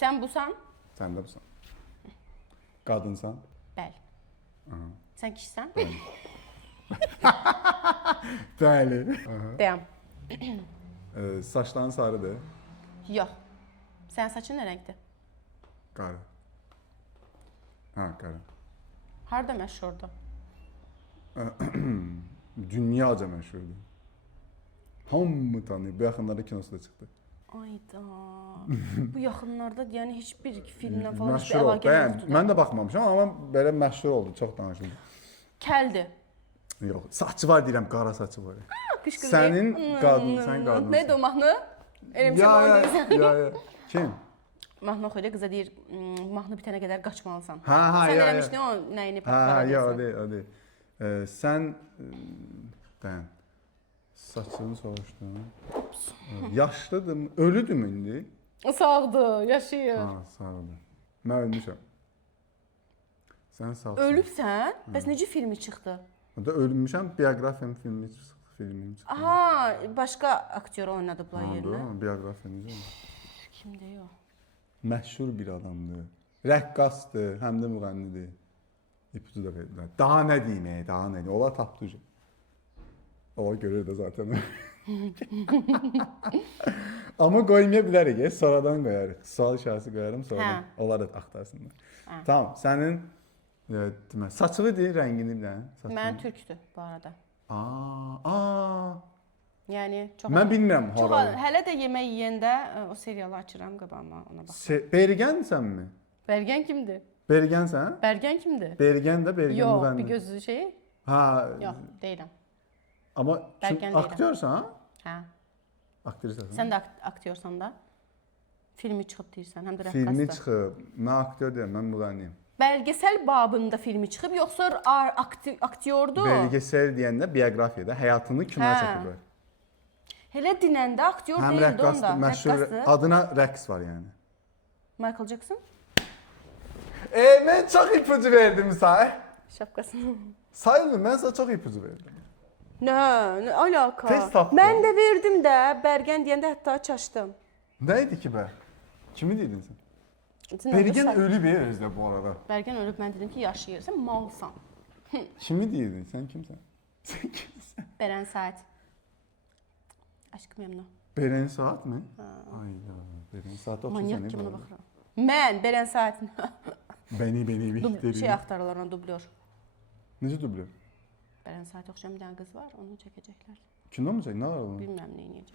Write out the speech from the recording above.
Sən busan? Sən də busan. Qadınsan? Bəli. Sən kişisən? Bəli. Deyəm. Saçların sarıdır? Yox. Sənin saçın nə rəngdir? Qara. Ha, qara. Harda məşhurdur? Dünyaca məşhurdur. Hamı tanıyır. Bu yaxınlarda kinosu da çıxdı. Ayda. Bu yaxınlarda yəni heç bir filmlə falan heç bir Məşhur oldu. əlaqə yoxdur. Mən də baxmamışam, amma belə məşhur oldu, çox danışıldı. Kəldir. Yox, saçı var deyirəm, qara saçı var. Qışqırdı. Sənin qadın, sən qadınsan. Nədir o mahnı? Eləmişəm onu deyirsən. Ya. Kim? Mahnı oxuyur, qıza deyir, mahnı bitənə qədər qaçmalısan. Ha, Sən ya. eləmişdin o nəyini Ha, ya, o paradiyası. deyil, o deyil. Sən dayan. Saçını soruşdum. Yaşlıdır mı? Ölüdür mü indi? Sağdır, yaşayır. Ha, sağ ol. Mən ölmüşəm. Sən sağsan. Ölübsən? Bəs necə filmi çıxdı? O da ölmüşəm, bioqrafiyam filmi çıxdı. Aha, başqa aktyor oynadıblar yerinə. Ha, bioqrafiya necə? Kimdir o? Məşhur bir adamdır. Rəqqasdır, həm də müğənnidir. İpucu da verdilər. Daha nə deyim, daha nə deyim. Ola tapdı. O görür də zaten. Amma qoymaya bilərik, sonradan qoyarıq. Sual işarəsi qoyarım, sonra onlar da axtarsınlar. Tamam, sənin demək, saçılı deyil, rəngini bilən. Mən türkdür bu arada. Aa. Yəni çox Mən bilmirəm çox haralı. hələ də yemək yeyəndə o serialı açıram qabağıma, ona baxıram. Bergənsənmi? Bərgən kimdir? Bergənsən? Bərgən kimdir? Bergən də Bergən Yox, müğənni. bir gözlü şey. Ha. Yox, deyiləm. Amma Bergən aktyorsan? Hə. Aktrisasan? Sən də aktyorsan da. Filmi çıxıb deyirsən, həm də rəqqasdır. Filmi çıxıb. Mən aktyor deyirəm, mən müğənniyim. Bəlgesəl babında filmi çıxıb, yoxsa aktyordur? Belgesel deyəndə bioqrafiyada həyatını kinoya çəkiblər. Elə dinəndə aktyor Həm deyildi onda. rəqqasdır, məşhur adına rəqs var yəni. Michael Jackson? Mən çox ipucu verdim say. Şapkasını. Sayılmır, mən sənə çox ipucu verdim. Nə alaka? Tez tapdım. Mən də verdim də, Bərgən deyəndə hətta çaşdım. Nə idi ki bə? Kimi dedin sən? Bergən ölüb özdə bu arada. Bərgən ölüb, mən dedim ki, yaşayır. Sən malsan. Kimi deyirdin? Sən kimsən? Sən kimsən? Beren Saat. Aşkım Memnu. Beren Saat mı? Ayda, Beren Saat oxuyorsan. Manyak kimi ona baxıram. Mən Beren Saat. Beni Victor. Şey axtarırlar ona dublyor. Necə dublyor? Beren Saat oxşayan bir dənə qız var, onu çəkəcəklər. Kino mu çək? Nə var onun? Bilmirəm nə edəcək.